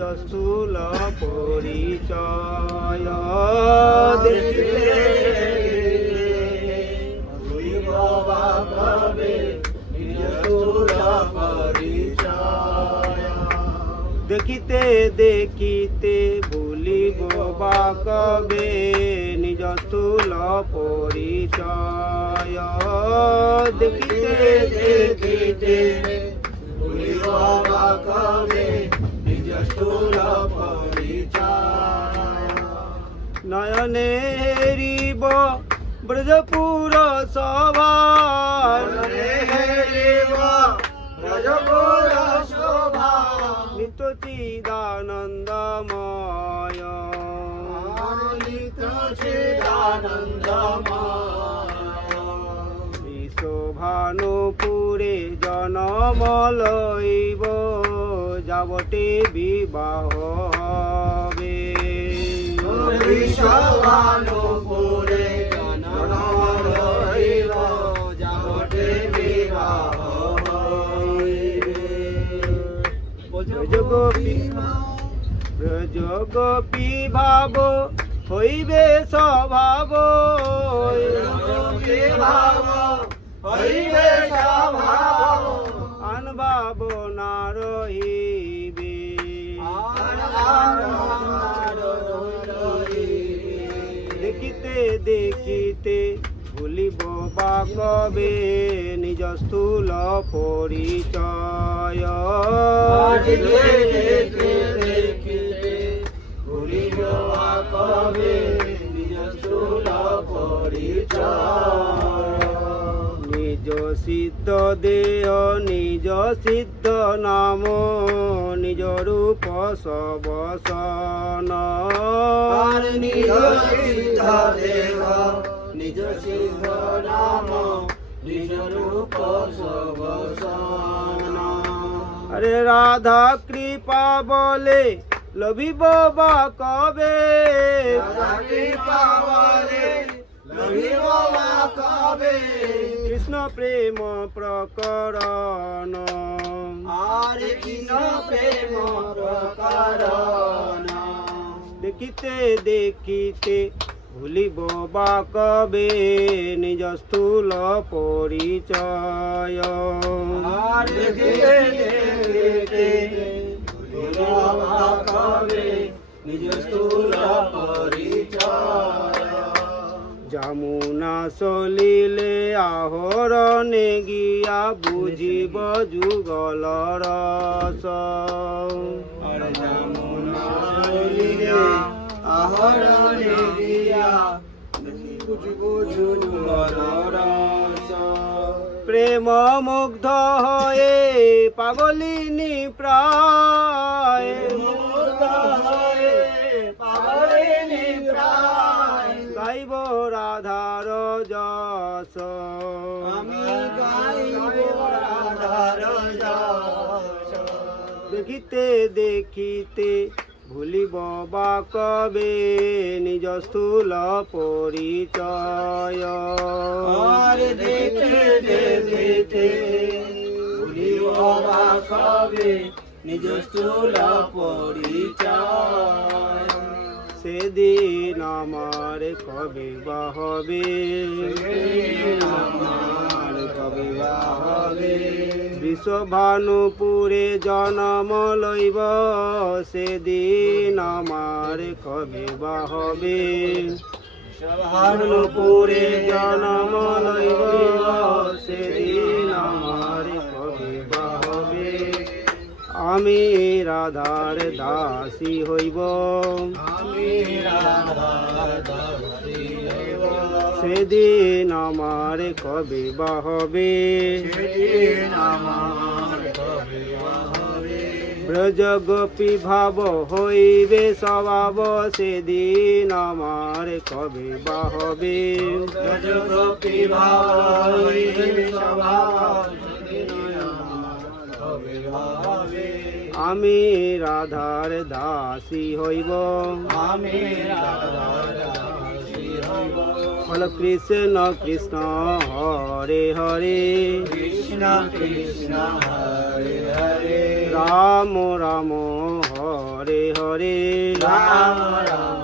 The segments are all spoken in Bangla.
স্থূল পরিচয় দেখিতে দেখিতে দেখিতে ভুলিব বা কবে নিজ স্থূল পরিচয়। দেখিতে দেখিতে স্থূল পরিচয়। নয়নে হেরিব ব্রজপুর সভা ব্রজপুর শোভা নিত্য চিদানন্দময়। আনন্দিত চিদানন্দময়। বিশ্বভানুপুরে জনম লইব যাবটে বিবাহ হবে ব্রজগোপী ভাব হইবে স্বভাব হইবে স্বভাব। আনবাব না রহিবে। দেখিতে দেখিতে ভুলিব বা কবে নিজ স্থূল পরিচয় ভুলিব বা কবে নিজ স্থূল পরিচয়। নিজ সিদ্ধ দেহ, নিজ সিদ্ধ নাম নিজ রূপ সবসন। নিজ সিদ্ধ দেহ নিজ সিদ্ধ নাম নিজ রূপ সবসান। আরে রাধা কৃপা বলে লভিব বা কবে? কৃপা বলে লভিব বা কবে? কৃষ্ণ প্রেম প্রকরণ। দেখিতে দেখিতে ভুলিব বা কবে নিজ স্থূল পরিচয়? নিজ স্থূল পরিচয়? যমুনা চলিলে আহরণে গিয়া বুঝিব যুগল রস যমুনা চলিলে আহরণে রস। প্রেম মুগ্ধ হয়ে পাগলিনী প্রায় দেখিতে দেখিতে ভুলিব বা কবে? নিজ স্থূল পরিচয়। দেখতে ভুলিব বা কবে? নিজ স্থূল পরিচয়। সেদিন আমার কবে বা হবে বিশ্বভানুপুরে জনম লইব সেদিন আমার কবে বা হবে ভানুপুরে জনম লইব সেদিন আমার আমি রাধার দাসী হইব। সেদিন আমার কবে বা হবে সেদিন আমার কবে বা হবে ব্রজ গোপী ভাব হইবে স্বভাব সেদিন আমার কবে বা হবে ভাব হইবে আমি রাধার দাসী হইব। আমি হল কৃষ্ণ কৃষ্ণ, হরে হরে। কৃষ্ণ কৃষ্ণ রাম রাম, হরে হরে। রাম রাম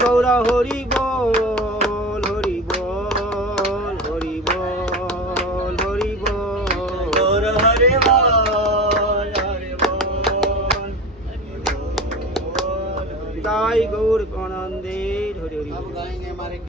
গৌর হরি